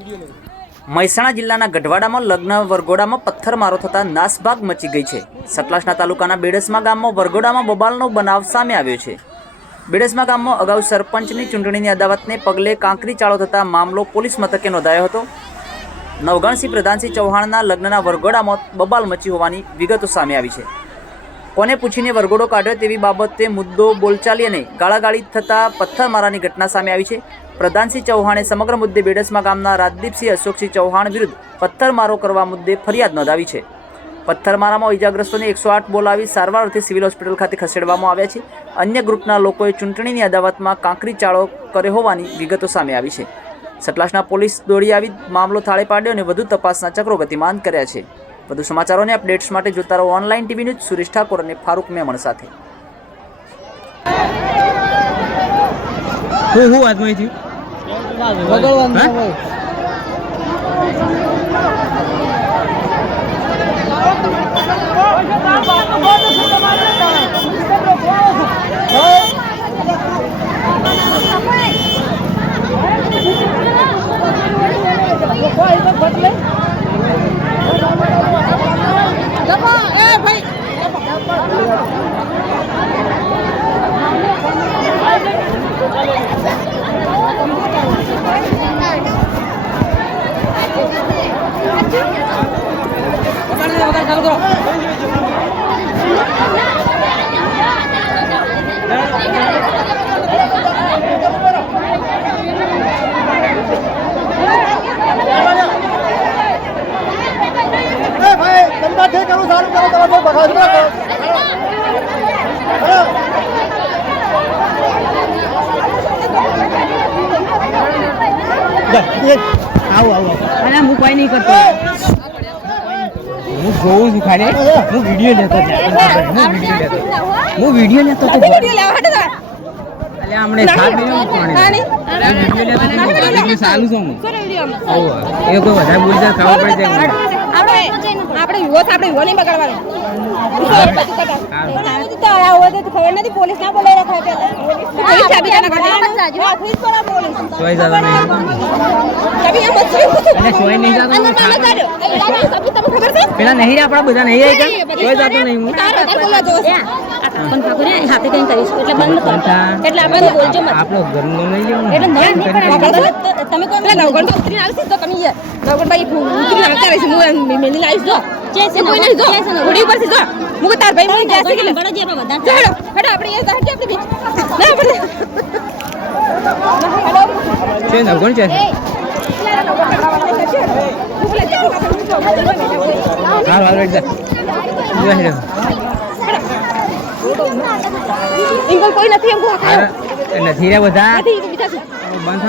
મહેસાણા જિલ્લાના ગઢવાડામાં લગ્ન, વરઘોડામાં પથ્થરમારો થતાં નાસભાગ મચી ગઈ છે. સતલાસના તાલુકાના બેડસમા ગામમાં વરઘોડામાં બબાલનો બનાવ સામે આવ્યો છે. બેડસમા ગામમાં અગાઉ સરપંચની ચૂંટણીની અદાવતને પગલે કાંકરી ચાળો થતાં મામલો પોલીસ મથકે નોંધાયો હતો. નવગણસિંહ પ્રધાનસિંહ ચૌહાણના લગ્નના વરઘોડામાં બબાલ મચી હોવાની વિગતો સામે આવી છે. કોને પૂછીને વરઘોડો કાઢ્યો તેવી બાબતે મુદ્દો બોલચાલી અને ગાળાગાળી થતાં પથ્થરમારાની ઘટના સામે આવી છે. પ્રધાનસિંહ ચૌહાણે સમગ્ર મુદ્દે બેડસમા ગામના રાજદીપસિંહ અશોકસિંહ ચૌહાણ વિરુદ્ધ પથ્થરમારો કરવા મુદ્દે ફરિયાદ નોંધાવી છે. પથ્થરમારામાં ઇજાગ્રસ્તોને એકસો આઠ બોલાવી સારવાર અર્થે સિવિલ હોસ્પિટલ ખાતે ખસેડવામાં આવ્યા છે. અન્ય ગ્રુપના લોકોએ ચૂંટણીની અદાવતમાં કાંકરી ચાળો કર્યો હોવાની વિગતો સામે આવી છે. સતલાસના પોલીસ દોડી આવી, મામલો થાળે પાડ્યો અને વધુ તપાસના ચક્રો ગતિમાન કર્યા છે. વધુ સમાચારોને અપડેટ્સ માટે જોતા રહો online TV news Suresh Thakor અને ફારૂક મેમણ સાથે. હું હું વાતમાં થયું? ભાઈ ધંધા ઠેક કરું સારું કરો તમે બહુ બગાડ કરો આવો આવો. અને હું કોઈ નહીં કરતો. હું જોઉં છું ખાલી હું વીડિયો લેતો હું વીડિયો લેતો. હું. હમણે સાત મિનિટ પાણી છું એ કોઈ વધારે બોલી ખબર પડી જાય મને. આપણે યુવો આપણે યુવો નહીં બગાડવાનો. ખબર નથી પોલીસ ના બોલાવી નહીં પેલા નહીં રે આપણા બધા નહીં આવી કોઈ જાતો નહીં હું તારે તારે બોલવા જેવો છે. પણ ઠાકોરે હાથે કઈ કરીશ એટલે બંધ કર એટલે આપણે બોલજો મત આપણો ઘરનો નહીં લેવાનું એટલે નહીં નહીં પણ ખબર છે? તો તમે કોઈ પેલા નવગણ તો ઉતરીને આવશે તો તમે નવગણ ભાઈ ઉતરીને આવતા રહેશે. હું એમ મેલીને આવીશ જો. જે છે હાલ હાલ બેઠ જા ઇંગલ કોઈ નથી એમ. નથી રે બધા નથી, એ